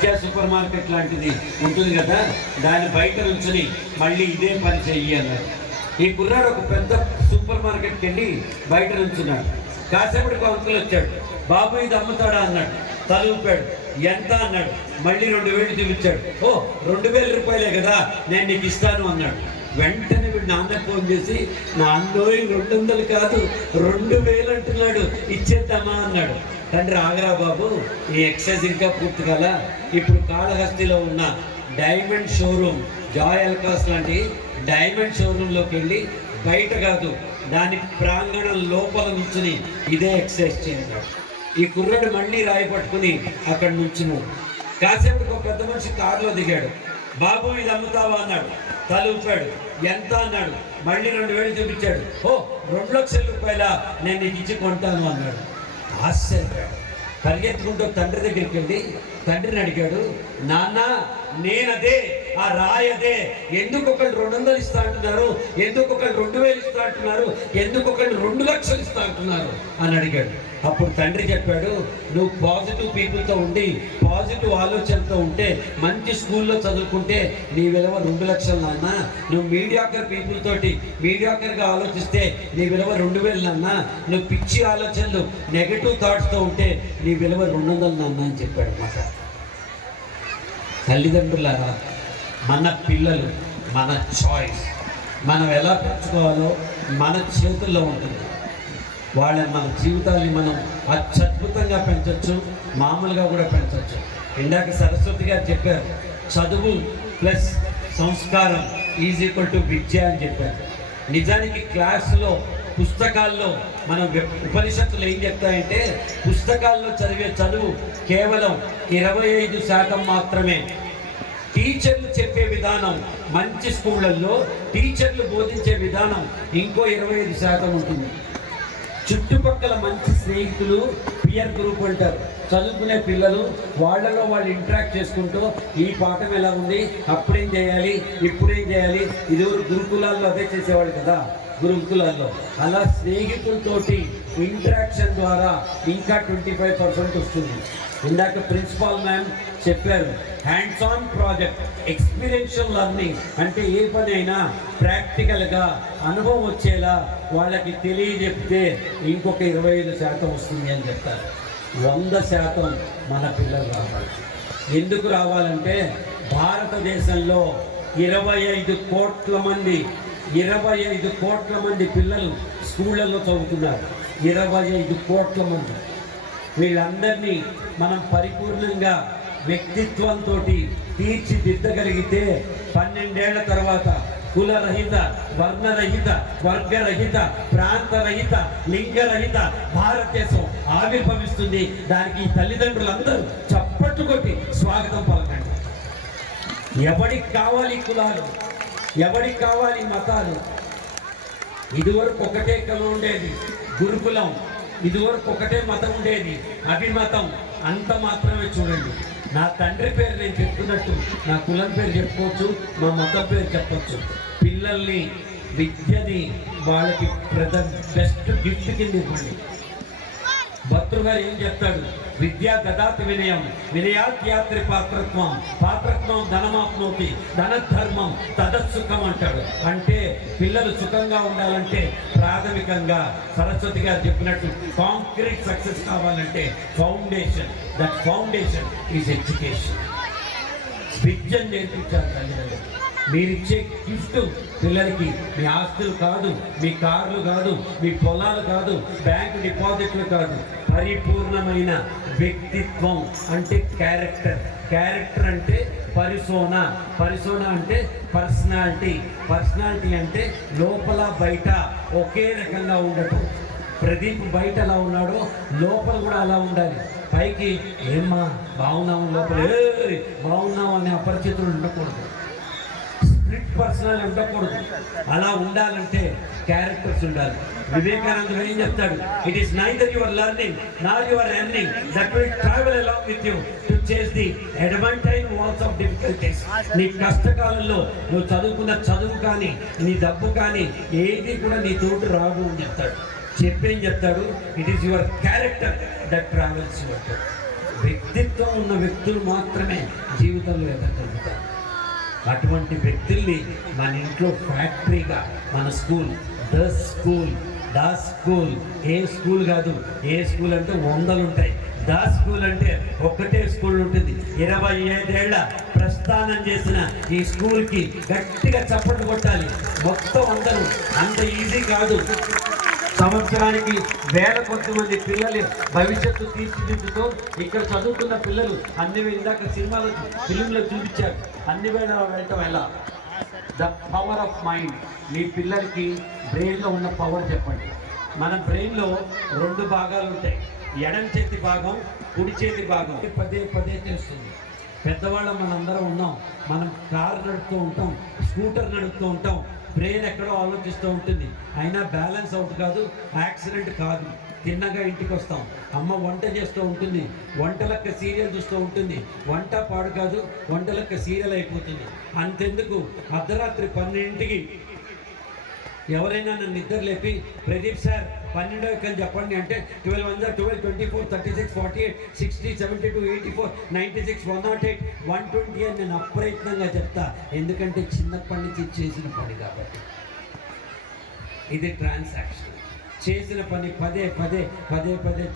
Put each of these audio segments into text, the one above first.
సత్య super market లాంటిది ఉంటుంది కదా, దాని బయట నుంచుని మళ్ళీ ఇదే పని చెయ్యి అన్నాడు. ఈ కుర్రాడు ఒక పెద్ద సూపర్ మార్కెట్కి వెళ్ళి బయట నుంచున్నాడు. కాసేపటికి అంకుల్ వచ్చాడు. బాబు ఇది అమ్ముతాడా అన్నాడు. తలూపాడు. ఎంత అన్నాడు. మళ్ళీ 2000 చూపించాడు. ఓ 2000 రూపాయలే కదా, నేను నీకు ఇస్తాను అన్నాడు. వెంటనే వీడు నాన్నకు ఫోన్ చేసి, నాన్నో 200 కాదు 2000 అంటున్నాడు, ఇచ్చేద్దామా అన్నాడు. తండ్రి ఆగరా బాబు, ఈ ఎక్సైజ్ ఇంకా పూర్తి కదా. ఇప్పుడు కాళహస్తిలో ఉన్న డైమండ్ షోరూమ్, జాయ్ ఎల్కాస్ లాంటి డైమండ్ షోరూంలోకి వెళ్ళి బయట కాదు దాని ప్రాంగణం లోపల నుంచుని ఇదే ఎక్సైజ్ చేయాలి. ఈ కుర్రాడు మళ్ళీ రాయి పట్టుకుని అక్కడ నుంచున్నాడు. కాసేపటికి ఒక పెద్ద మనిషి కారులో దిగాడు. బాబు ఇది అమ్ముతావా అన్నాడు. తలూపాడు. ఎంత అన్నాడు. మళ్ళీ 2000 చూపించాడు. ఓ 2 లక్షల రూపాయల, నేను నీకు ఇచ్చి కొంటాను అన్నాడు. ఆశ్చర్యపోయాడు. పరిగెత్తుకుంటూ తండ్రి దగ్గరికి వెళ్ళి తండ్రిని అడిగాడు, నాన్న నేనదే, ఆ రాయదే, ఎందుకు ఒకళ్ళు 200 ఇస్తా అంటున్నారు, ఎందుకు ఒకళ్ళు 2000 ఇస్తా అంటున్నారు, ఎందుకు ఒకళ్ళు 2 లక్షలు ఇస్తా అంటున్నారు అని అడిగాడు. అప్పుడు తండ్రి చెప్పాడు, నువ్వు పాజిటివ్ పీపుల్తో ఉండి పాజిటివ్ ఆలోచనతో ఉంటే, మంచి స్కూల్లో చదువుకుంటే నీ విలువ 2 లక్షలు నాన్న. నువ్వు మీడియాకర్ పీపుల్ తోటి మీడియాకర్గా ఆలోచిస్తే నీ విలువ 2000 నాన్న. నువ్వు పిచ్చి ఆలోచనలు నెగటివ్ థాట్స్తో ఉంటే నీ విలువ 200 నాన్న అని చెప్పాడు మాట. తల్లిదండ్రులారా, మన పిల్లలు మన చాయిస్, మనం ఎలా పెంచుకోవాలో మన చేతుల్లో ఉంటుంది. మన జీవితాన్ని మనం అత్యద్భుతంగా పెంచవచ్చు, మామూలుగా కూడా పెంచవచ్చు. ఇందాక సరస్వతి గారు చెప్పారు, చదువు ప్లస్ సంస్కారం ఈజ్ ఈక్వల్ టు విద్య అని చెప్పారు. నిజానికి క్లాసులో పుస్తకాల్లో మనం ఉపనిషత్తులు ఏం చెప్తాయంటే, పుస్తకాల్లో చదివే చదువు కేవలం 25% మాత్రమే. టీచర్లు చెప్పే విధానం, మంచి స్కూళ్ళల్లో టీచర్లు బోధించే విధానం ఇంకో 25% ఉంటుంది. చుట్టుపక్కల మంచి స్నేహితులు, పియర్ గ్రూప్ అంటారు, చదువుకునే పిల్లలు, వాళ్ళలో వాళ్ళు ఇంటరాక్ట్ చేసుకుంటూ ఈ పాఠం ఎలా ఉంది, అప్పుడేం చేయాలి, ఇప్పుడేం చేయాలి, ఇది గురుకులాల్లో అదే చేసేవాళ్ళు కదా గురుకులాల్లో. అలా స్నేహితులతోటి ఇంటరాక్షన్ ద్వారా ఇంకా 25% వస్తుంది. ఇందాక ప్రిన్సిపాల్ మ్యామ్ చెప్పారు, hands on project, experiential learning అంటే ఏ పని అయినా ప్రాక్టికల్గా అనుభవం వచ్చేలా వాళ్ళకి తెలియజెప్తే ఇంకొక 25% వస్తుంది అని చెప్తారు. 100% మన పిల్లలు రావాలి. ఎందుకు రావాలంటే భారతదేశంలో 25 కోట్ల మంది పిల్లలు స్కూళ్ళల్లో చదువుతున్నారు. 25 కోట్ల మంది. వీళ్ళందరినీ మనం పరిపూర్ణంగా వ్యక్తిత్వంతో తీర్చిదిద్దగలిగితే 12 ఏళ్ల తర్వాత కులరహిత, వర్ణరహిత, వర్గరహిత, ప్రాంతరహిత, లింగరహిత భారతదేశం ఆవిర్భవిస్తుంది. దానికి తల్లిదండ్రులందరూ చప్పట్లు కొట్టి స్వాగతం పలకండి. ఎవరికి కావాలి కులాలు, ఎవరికి కావాలి మతాలు? ఇదివరకు ఒకటే కులం ఉండేది, గురుకులం. ఇదివరకు ఒకటే మతం ఉండేది, అభిమతం. అంత మాత్రమే చూడండి. నా తండ్రి పేరు నేను చెప్తున్నట్టు నా కులం పేరు చెప్పుకోవచ్చు, మా మతం పేరు చెప్పచ్చు. పిల్లల్ని, విద్యని వాళ్ళకి బెస్ట్ గిఫ్ట్ కింద ఇవ్వండి. భర్తృ గారు ఏం చెప్తాడు, విద్యా దదాతి వినయం, వినయాత్యాత్రి పాత్రత్వం, పాత్రత్వం ధనమాప్నోతి, ధనధర్మం తదత్సుఖం అంటాడు. అంటే పిల్లలు సుఖంగా ఉండాలంటే ప్రాథమికంగా సరస్వతి గారు చెప్పినట్టు కాంక్రీట్ సక్సెస్ కావాలంటే foundation, that foundation is education. విద్యను నేర్పించాలి తల్లిదండ్రులు. మీరిచ్చే గిఫ్ట్ పిల్లలకి మీ ఆస్తులు కాదు, మీ కార్లు కాదు, మీ పొలాలు కాదు, బ్యాంక్ డిపాజిట్లు కాదు, పరిపూర్ణమైన వ్యక్తిత్వం. అంటే క్యారెక్టర్. క్యారెక్టర్ అంటే పరిసోనా. పరిసోనా అంటే పర్సనాలిటీ. పర్సనాలిటీ అంటే లోపల బయట ఒకే రకంగా ఉండటం. ప్రదీప్ బయట ఎలా ఉన్నాడో లోపల కూడా అలా ఉండాలి. పైకి ఏమ్మా బాగున్నాము, లోపల బాగున్నాము అనే అపరిచితులు ఉండకూడదు. స్ప్లిట్ పర్సనాలిటీ ఉండకూడదు. అలా ఉండాలంటే క్యారెక్టర్స్ ఉండాలి. వివేకానందుడు ఏం చెప్తాడు, it is neither your learning nor your earning that will travel along with you to chase the adamantine walls of difficulties. నీ కష్టకాలంలో నువ్వు చదువుకున్న చదువు కానీ, నీ డబ్బు కానీ ఏది కూడా నీ తోటి రాదు అని చెప్తాడు. చెప్పేం చెప్తాడు, it is your character that travels your. వ్యక్తిత్వం ఉన్న వ్యక్తులు మాత్రమే జీవితంలో ఎదగలుగుతారు. అటువంటి వ్యక్తుల్ని మన ఇంట్లో ఫ్యాక్టరీగా మన school the school A school కాదు, ఏ స్కూల్ అంటే 100 ఉంటాయి. ద స్కూల్ అంటే ఒక్కటే స్కూల్ ఉంటుంది. 25 ఏళ్ల ప్రస్థానం చేసిన ఈ స్కూల్కి గట్టిగా చప్పట్లు కొట్టాలి మొత్తం అందరూ. అంత ఈజీ కాదు. సంవత్సరానికి వేల కొద్ది మంది పిల్లలు భవిష్యత్తు తీర్చిదిద్దుతూ ఇక్కడ చదువుతున్న పిల్లలు అన్ని ఇందాక ఫిలింలో చూపించారు. అన్ని వేళ వెళ్ళటం ఎలా? The power of mind. మీ పిల్లలకి బ్రెయిన్లో ఉన్న పవర్ చెప్పండి. మన బ్రెయిన్లో 2 భాగాలు ఉంటాయి, ఎడం చేతి భాగం, కుడి చేతి భాగం. పదే తెలుస్తుంది. పెద్దవాళ్ళం మనందరం ఉన్నాం. మనం కారు నడుపుతూ ఉంటాం, స్కూటర్ నడుపుతూ ఉంటాం. బ్రెయిన్ ఎక్కడో ఆలోచిస్తూ ఉంటుంది, అయినా బ్యాలెన్స్ అవుట్ కాదు, యాక్సిడెంట్ కాదు. తిన్నగా ఇంటికి వస్తాం, అమ్మ వంట చేస్తూ ఉంటుంది, వంటలక్క సీరియల్ చూస్తూ ఉంటుంది. వంట పాడు కాదు, వంటలక్క సీరియల్ అయిపోతుంది. అంతెందుకు అర్ధరాత్రి 12ంటికి ఎవరైనా నన్ను నిద్ర లేపి ప్రదీప్ సార్ 12 అని చెప్పండి అంటే 12 1 12 24 36 48 60 72 84 96 108 120 అని నేను అప్రయత్నంగా చెప్తా. ఎందుకంటే చిన్నప్పటి నుంచి చేసిన పని కాబట్టి. ఇది ట్రాన్సాక్షన్. చేసిన పని పదే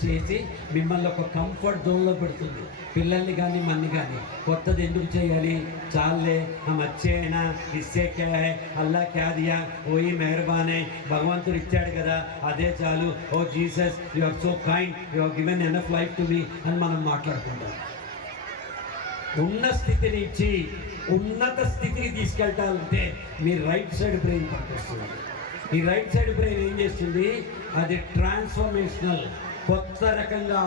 చేసి మిమ్మల్ని ఒక కంఫర్ట్ జోన్లో పెడుతుంది. పిల్లల్ని కానీ మన్ని కానీ కొత్తది ఎందుకు చేయాలి? చాలే హమ్ అచ్చే అయినా ఇస్సే క్యా హై, అల్లా క్యా దియా ఓయి మెహర్బాన్ హై, భగవంతుడు ఇచ్చాడు కదా అదే చాలు. Oh Jesus you are so kind, you are given enough life to me అని మనం మాట్లాడుకుంటాం. ఉన్న స్థితిని ఇచ్చి ఉన్నత స్థితికి తీసుకెళ్తానంటే మీ రైట్ సైడ్ బ్రెయిన్ పనిచేస్తుంది. ఈ రైట్ సైడ్ బ్రెయిన్ ఏం చేస్తుంది? అది ట్రాన్స్ఫర్మేషనల్, కొత్త రకంగా